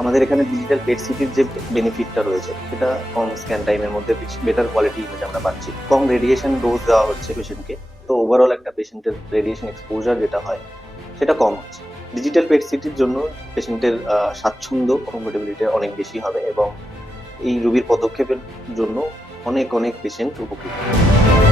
আমাদের এখানে ডিজিটাল পেট সিটির যে বেনিফিটটা রয়েছে সেটা কম স্ক্যান টাইমের মধ্যে বেটার কোয়ালিটি ইমেজ আমরা পাচ্ছি, কম রেডিয়েশন ডোজ দেওয়া হচ্ছে পেশেন্টকে। তো ওভারঅল একটা পেশেন্টের রেডিয়েশন এক্সপোজার যেটা হয় সেটা কম হচ্ছে। ডিজিটাল পেট সিটির জন্য পেশেন্টের স্বাচ্ছন্দ্য কমফোর্টেবিলিটি অনেক বেশি হবে এবং এই রোগীর পদক্ষেপের জন্য অনেক অনেক পেশেন্ট উপকৃত হবে।